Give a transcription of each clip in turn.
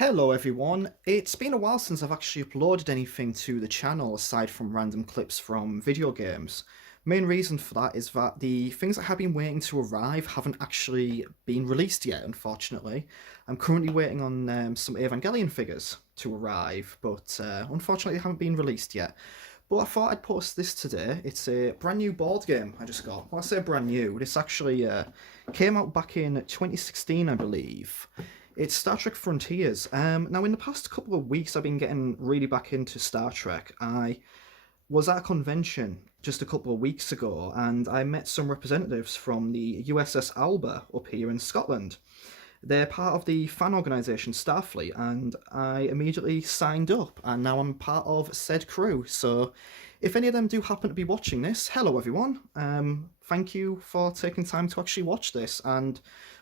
Hello everyone, it's been a while since I've actually uploaded anything to the channel aside from random clips from video games. Main reason for that is that the things that have been waiting to arrive haven't actually been released yet, unfortunately. I'm currently waiting on some Evangelion figures to arrive, but unfortunately they haven't been released yet. But I thought I'd post this today. It's a brand new board game I just got. When I say brand new, this actually came out back in 2016, I believe. It's Star Trek Frontiers. Now, in the past couple of weeks, I've been getting really back into Star Trek. I was at a convention just a couple of weeks ago, and I met some representatives from the USS Alba up here in Scotland. They're part of the fan organisation Starfleet, and I immediately signed up, and now I'm part of said crew. So, if any of them do happen to be watching this, hello everyone. Thank you for taking time to actually watch this, and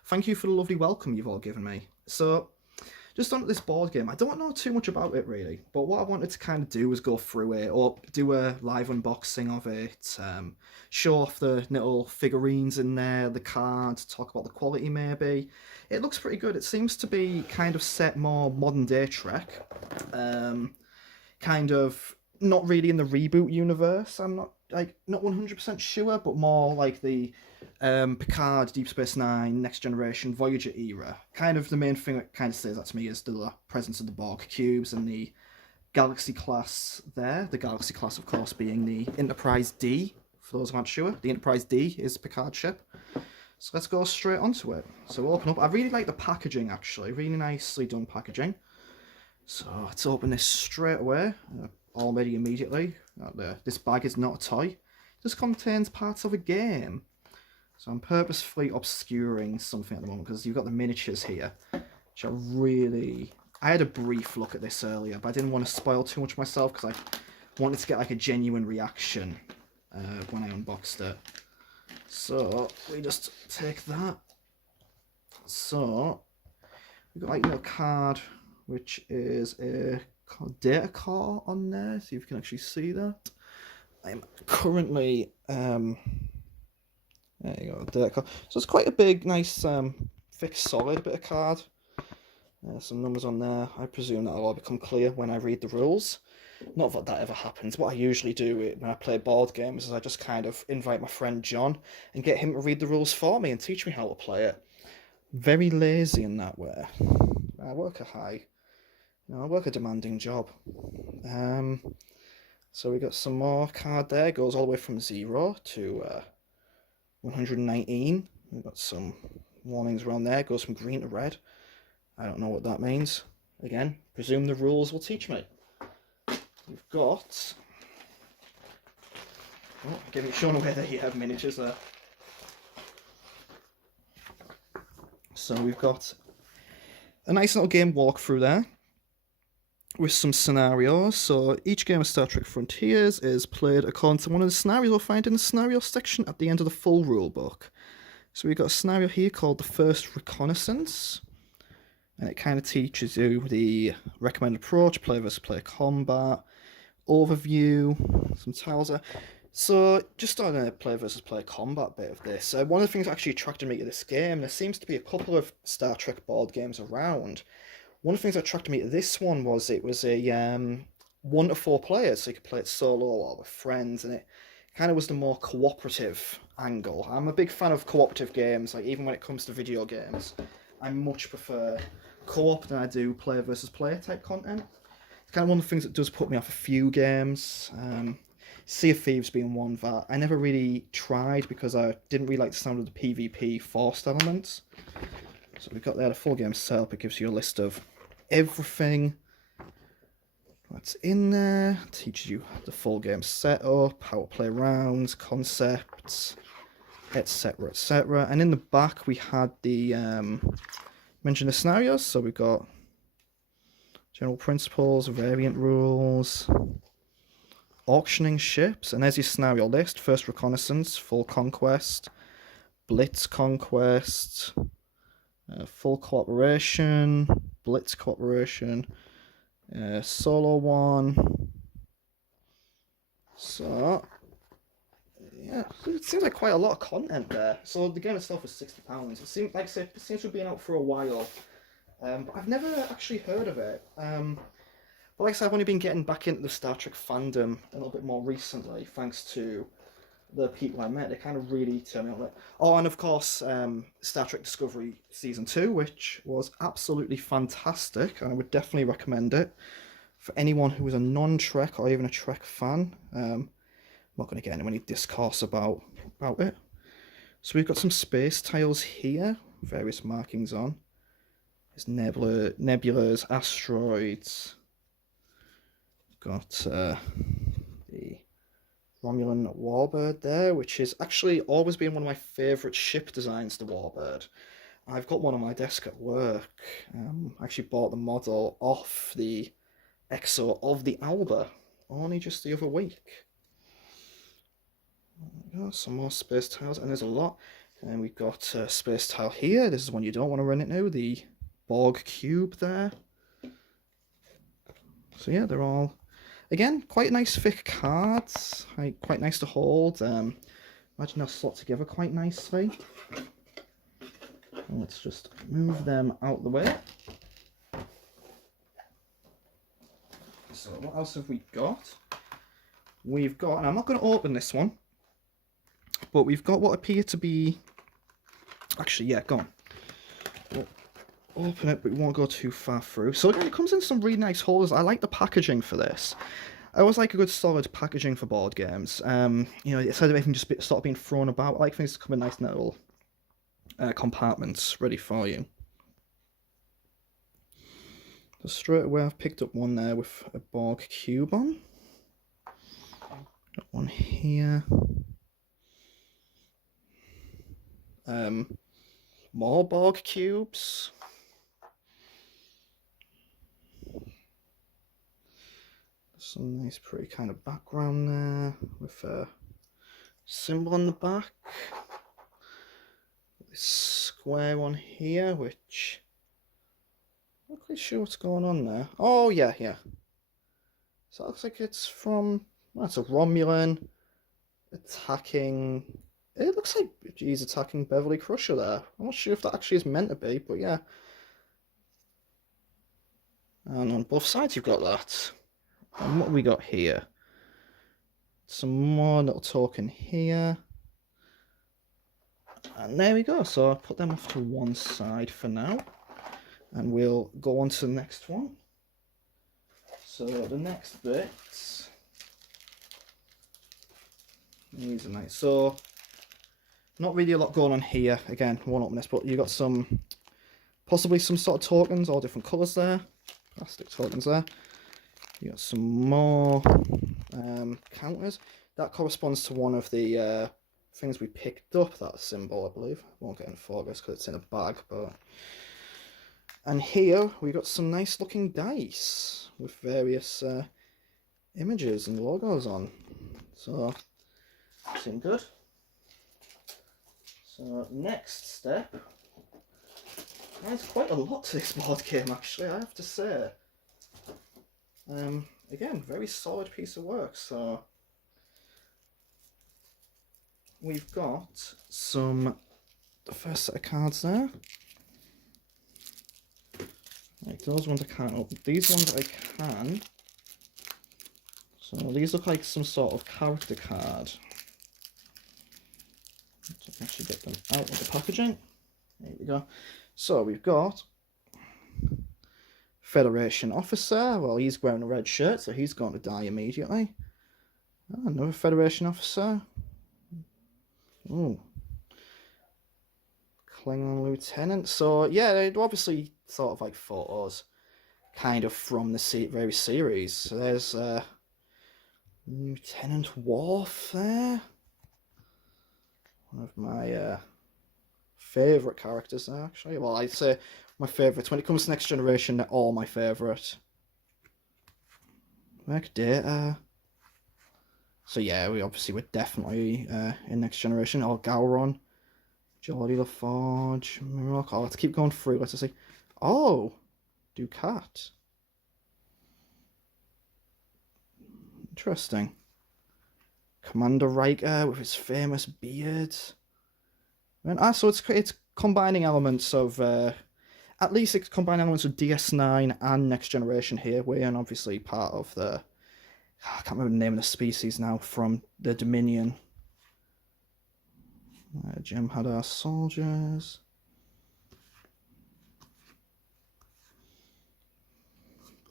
thank you for the lovely welcome you've all given me. So, just on this board game, I don't know too much about it really, but what I wanted to kind of do was go through it or do a live unboxing of it, show off the little figurines in there, the cards, talk about the quality maybe. It looks pretty good. It seems to be kind of set more modern day Trek, kind of not really in the reboot universe. I'm not 100% sure, but more like the Picard, Deep Space Nine, Next Generation, Voyager era. Kind of the main thing that kind of says that to me is the presence of the Borg cubes and the Galaxy class there. The Galaxy class, of course, being the Enterprise D. For those who aren't sure, the Enterprise D is Picard's ship. So let's go straight onto it. So we'll open up. I really like the packaging, actually. Really nicely done packaging. So let's open this straight away. Already immediately. This bag is not a toy. This contains parts of a game. So I'm purposefully obscuring something at the moment because you've got the miniatures here, which are really... I had a brief look at this earlier, but I didn't want to spoil too much myself because I wanted to get like a genuine reaction when I unboxed it. So we just take that. So we've got like a little card, which is a data core on there. See if you can actually see that. I'm currently there you go, data core. So it's quite a big, nice, thick, solid bit of card. Some numbers on there. I presume that'll all become clear when I read the rules. Not that that ever happens. What I usually do when I play board games is I just kind of invite my friend John and get him to read the rules for me and teach me how to play it. Very lazy in that way. I work I work a demanding job. So we got some more card there. Goes all the way from 0 to 119. We've got some warnings around there. Goes from green to red. I don't know what that means. Again, presume the rules will teach me. We've got... Oh, give showing away that you have miniatures there. So we've got a nice little game walkthrough there with some scenarios. So each game of Star Trek Frontiers is played according to one of the scenarios we'll find in the scenario section at the end of the full rule book. So we've got a scenario here called the First Reconnaissance. And it kind of teaches you the recommended approach, play versus play combat, overview, some tiles there. So, just on a play versus play combat bit of this, one of the things that actually attracted me to this game, there seems to be a couple of Star Trek board games around. One of the things that attracted me to this one was it was a 1 to 4 players, so you could play it solo or with friends, and it kind of was the more cooperative angle. I'm a big fan of cooperative games, like even when it comes to video games. I much prefer co-op than I do player versus player type content. It's kind of one of the things that does put me off a few games. Sea of Thieves being one that I never really tried because I didn't really like the sound of the PvP forced elements. So we've got there the full game setup. It gives you a list of everything that's in there. It teaches you the full game setup, how to play rounds, concepts, etc, etc. And in the back we had the mentioned the scenarios. So we've got general principles, variant rules, auctioning ships, and there's your scenario list. First Reconnaissance, Full Conquest, Blitz Conquest, Full Cooperation, Blitz Cooperation, Solo one. So, yeah, it seems like quite a lot of content there. So the game itself was £60. It seems to have been out for a while. But I've never actually heard of it. But like I said, I've only been getting back into the Star Trek fandom a little bit more recently, thanks to the people I met. They kind of really turned me on it. Oh, and of course, Star Trek Discovery Season 2, which was absolutely fantastic. I would definitely recommend it for anyone who is a non-Trek or even a Trek fan. I'm not going to get into any discourse about it. So we've got some space tiles here, various markings on. There's nebulas, asteroids. Got the Romulan Warbird there, which has actually always been one of my favourite ship designs, the Warbird. I've got one on my desk at work. I actually bought the model off the EXO of the Alba only just the other week. Some more space tiles, and there's a lot. And we've got a space tile here. This is one you don't want to run into, the Borg cube there. So yeah, they're all, again, quite nice thick cards, quite nice to hold. Imagine they'll slot together quite nicely. And let's just move them out the way. So what else have we got? We've got, and I'm not going to open this one, but we've got what appear to be, actually, yeah, go on. We'll open it, but we won't go too far through. So again, it comes in some really nice holders. I like the packaging for this. I always like a good solid packaging for board games. You know, instead of everything just start being thrown about, I like things to come in nice little compartments ready for you. So straight away I've picked up one there with a Borg cube on. Got one here. More Borg cubes. Some nice pretty kind of background there with a symbol on the back. This square one here, which I'm not quite sure what's going on there. Oh yeah. So it looks like it's from, well, it's a Romulan attacking, it looks like he's attacking Beverly Crusher there. I'm not sure if that actually is meant to be, but yeah. And on both sides you've got that. And what have we got here? Some more little token here. And there we go. So I'll put them off to one side for now. And we'll go on to the next one. So the next bit. These are nice. So not really a lot going on here. Again, won't open this, but you've got some, possibly some sort of tokens, all different colours there. Plastic tokens there. You got some more counters. That corresponds to one of the things we picked up, that symbol, I believe. I won't get in focus because it's in a bag, but... And here we got some nice looking dice with various images and logos on. So, seem good. So, next step. There's quite a lot to this board game, actually, I have to say. Again, very solid piece of work. So we've got the first set of cards there. Like those ones I can't open. These ones I can. So these look like some sort of character card. So I can actually get them out of the packaging. There we go. So we've got Federation officer. Well, he's wearing a red shirt, so he's going to die immediately. Oh, another Federation officer. Ooh. Klingon lieutenant. So yeah, they're obviously sort of like photos, kind of from the very series. So there's Lieutenant Worf there. One of my favourite characters there, actually. Well, I'd say my favourites. When it comes to Next Generation, they're all my favourite. Work Data. So yeah, we're definitely in Next Generation. Or Gowron, Geordi LaForge, Mirok. Oh, let's keep going through. Let's see. Oh, Dukat. Interesting. Commander Riker with his famous beard. So it's combining elements of at least it combined elements of DS9 and Next Generation here. We're obviously part of the... I can't remember the name of the species now, from the Dominion. Gem had our soldiers.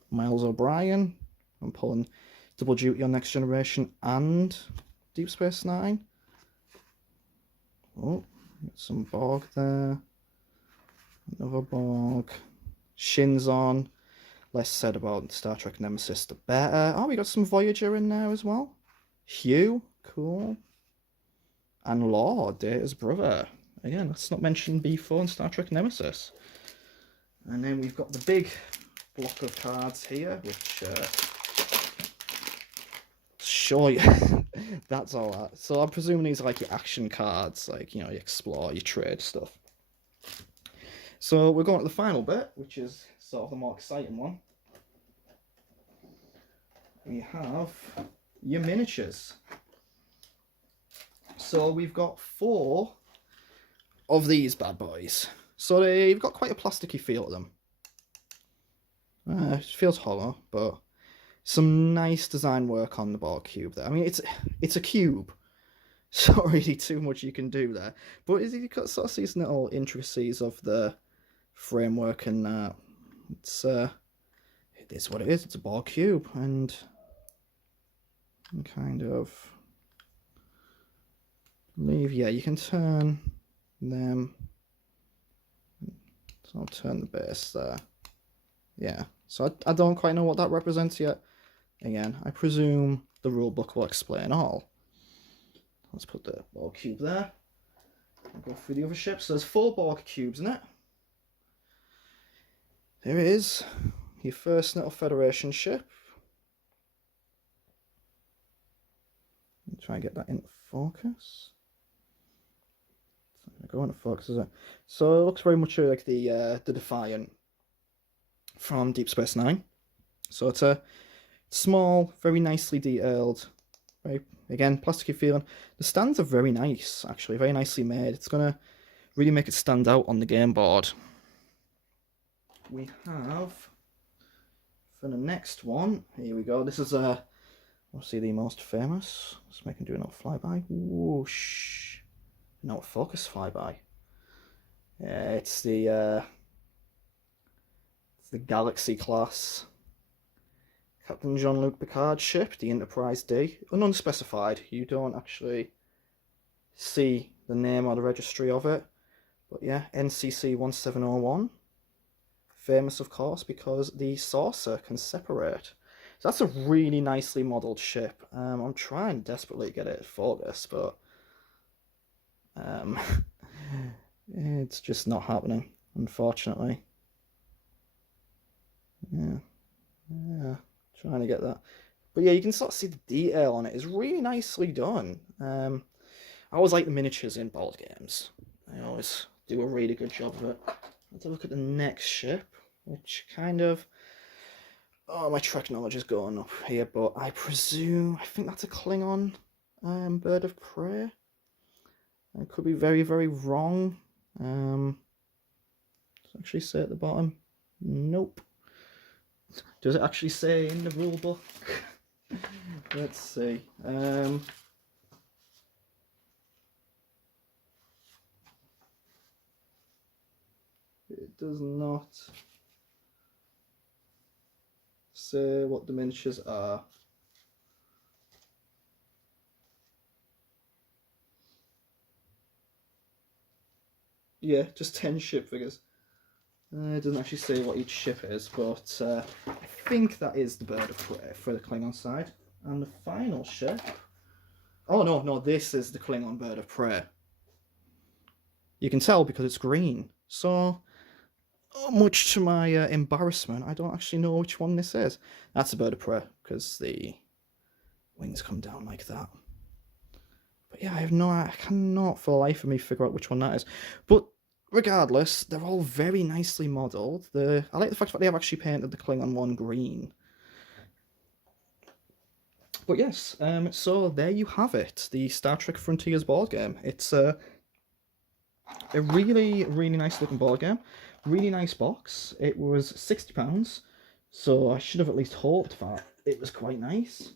Miles O'Brien. I'm pulling double duty on Next Generation and Deep Space Nine. Oh, some Borg there. Another Borg. Shin's on. Less said about Star Trek Nemesis, the better. Oh, we got some Voyager in there as well. Hugh, cool. And Lord, Data's brother. Again, let's not mention B4 in Star Trek Nemesis. And then we've got the big block of cards here, which show you. That's all that. So I'm presuming these are like your action cards, like, you know, you explore, you trade stuff. So we're going to the final bit, which is sort of the more exciting one. We have your miniatures. So we've got 4 of these bad boys. So they've got quite a plasticky feel to them. It feels hollow, but some nice design work on the Borg cube there. I mean, it's a cube. It's not really too much you can do there. But you can sort of see some little intricacies of the framework and that. It is what it is. It's a Borg cube, and kind of leave. Yeah, you can turn them. So I'll turn the base there. Yeah. So I don't quite know what that represents yet. Again, I presume the rulebook will explain all. Let's put the Borg cube there. I'll go through the other ships. So there's 4 Borg cubes in it. There it is. Your first little Federation ship. Try and get that into focus. Go into focus, is it? So it looks very much like the Defiant from Deep Space Nine. So it's a small, very nicely detailed, very, again, plasticky feeling. The stands are very nice, actually, very nicely made. It's gonna really make it stand out on the game board. We have, for the next one, here we go. This is obviously the most famous. Let's make him do another flyby. Whoosh. No, focus flyby. Yeah, it's the Galaxy class Captain Jean-Luc Picard ship, the Enterprise D. Unspecified. You don't actually see the name or the registry of it. But yeah, NCC 1701. Famous, of course, because the saucer can separate. So that's a really nicely modelled ship. I'm trying desperately to get it focused, but it's just not happening, unfortunately. Yeah, trying to get that. But yeah, you can sort of see the detail on it. It's really nicely done. I always like the miniatures in board games. They always do a really good job of it. Let's have a look at the next ship, which kind of... Oh, my Trek knowledge is going up here, but I think that's a Klingon bird of prey. I could be very, very wrong. Does it actually say at the bottom? Nope. Does it actually say in the rule book? Let's see. It does not say what the miniatures are. Yeah, just 10 ship figures. It doesn't actually say what each ship is, but I think that is the bird of prey for the Klingon side. And the final ship... Oh, no, this is the Klingon bird of prey. You can tell because it's green. So, much to my embarrassment, I don't actually know which one this is. That's a bird of prey, because the wings come down like that. But yeah, I cannot for the life of me figure out which one that is. But regardless, they're all very nicely modelled. I like the fact that they have actually painted the Klingon one green. But yes, so there you have it, the Star Trek Frontiers board game. It's a really, really nice looking board game. Really nice box. It was £60, so I should have at least hoped that it was quite nice.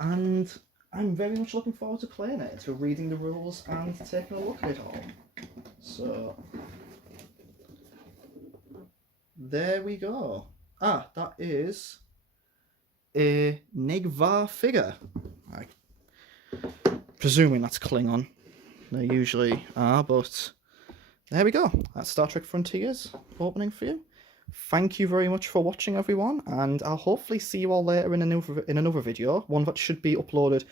And I'm very much looking forward to playing it, to reading the rules and taking a look at it all. So, there we go. Ah, that is a Negvar figure. Presuming that's Klingon. They usually are, but there we go. That's Star Trek Frontiers opening for you. Thank you very much for watching, everyone, and I'll hopefully see you all later in another video, one that should be uploaded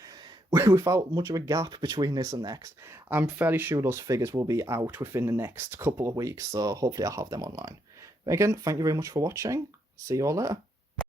without much of a gap between this and next. I'm fairly sure those figures will be out within the next couple of weeks, so hopefully I'll have them online. Again, thank you very much for watching. See you all later.